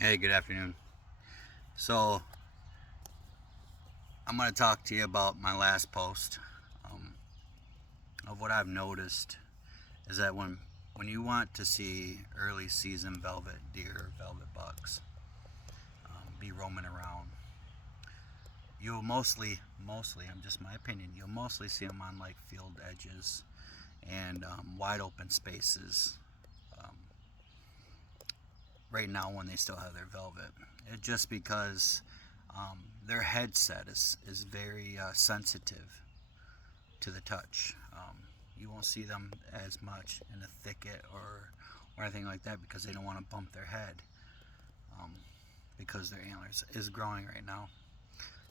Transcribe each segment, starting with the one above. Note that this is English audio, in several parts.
Hey, good afternoon. So, I'm going to talk to you about my last post. Um, of what I've noticed is that when you want to see early season velvet deer, velvet bucks, be roaming around, you'll mostly, I'm just my opinion, you'll mostly see them on like field edges and wide open spaces. Um, right now, when they still have their velvet, it's just because their headset is very sensitive to the touch. You won't see them as much in a thicket or anything like that because they don't want to bump their head um, because their antlers is growing right now.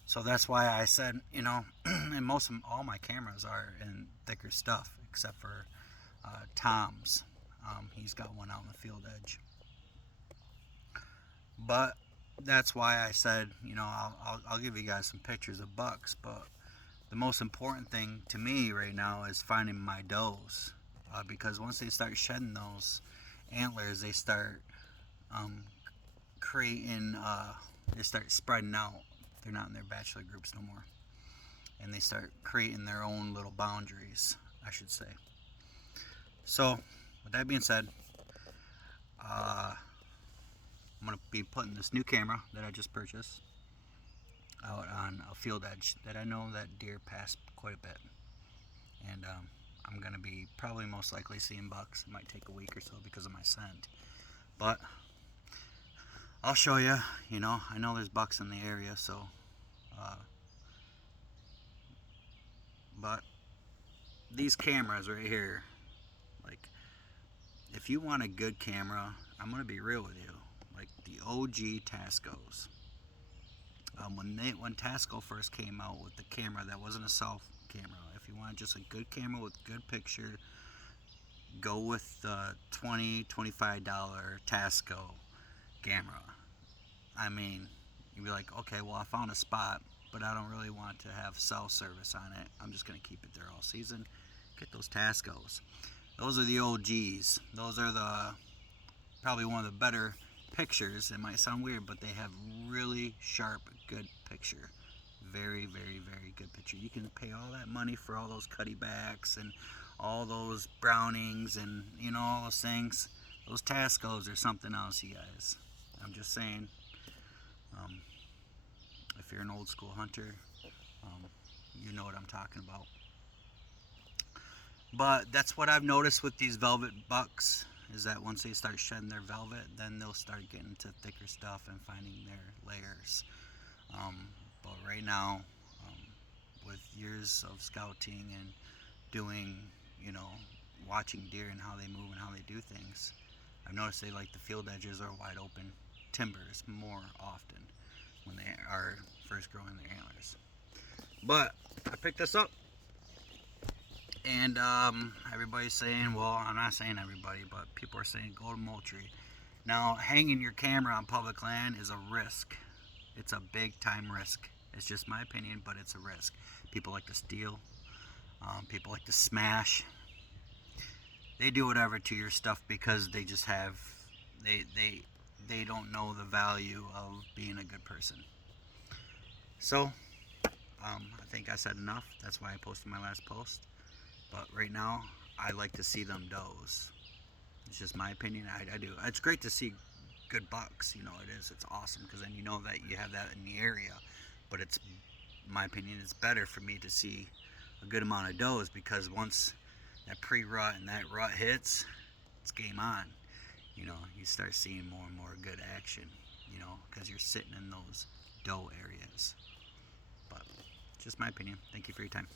So that's why I said, and most of all my cameras are in thicker stuff except for Tom's. He's got one out in the field edge. But that's why I said, I'll give you guys some pictures of bucks, but the most important thing to me right now is finding my does, because once they start shedding those antlers, they start um, creating, they start spreading out. They're not in their bachelor groups no more, and they start creating their own little boundaries, I should say. So, with that being said, uh, I'm gonna be putting this new camera that I just purchased out on a field edge that I know that deer pass quite a bit, and I'm gonna be probably most likely seeing bucks. It might take a week or so because of my scent, but I'll show you. I know there's bucks in the area, so uh, but these cameras right here, like, if you want a good camera, I'm gonna be real with you. Like the OG Tascos. When Tasco first came out with the camera that wasn't a self camera, if you want just a good camera with good picture, go with the $20-$25 Tasco camera. I mean, you'd be like, okay, well, I found a spot, but I don't really want to have cell service on it. I'm just going to keep it there all season. Get those Tascos. Those are the OGs. Those are the probably one of the better pictures. It might sound weird, but they have really sharp, good picture. Very, very, very good picture. You can pay all that money for all those cutty backs and all those brownings and all those things. Those Tascos are something else, you guys. I'm just saying. Um, if you're an old school hunter, um, you know what I'm talking about. But that's what I've noticed with these velvet bucks is that once they start shedding their velvet, then they'll start getting to thicker stuff and finding their layers. But right now, with years of scouting and doing, watching deer and how they move and how they do things, I've noticed they like the field edges or wide open timbers more often when they are first growing their antlers. But I picked this up, and everybody's saying, well, I'm not saying everybody, but people are saying go to Moultrie. Now, hanging your camera on public land is a risk. It's a big time risk. It's just my opinion, but it's a risk. People like to steal. People like to smash. They do whatever to your stuff because they just have they don't know the value of being a good person. So I think I said enough. That's why I posted my last post. But right now, I like to see them does. It's just my opinion. I do. It's great to see good bucks. It is. It's awesome because then you know that you have that in the area. But it's my opinion. It's better for me to see a good amount of does because once that pre-rut and that rut hits, it's game on. You start seeing more and more good action. Because you're sitting in those doe areas. But just my opinion. Thank you for your time.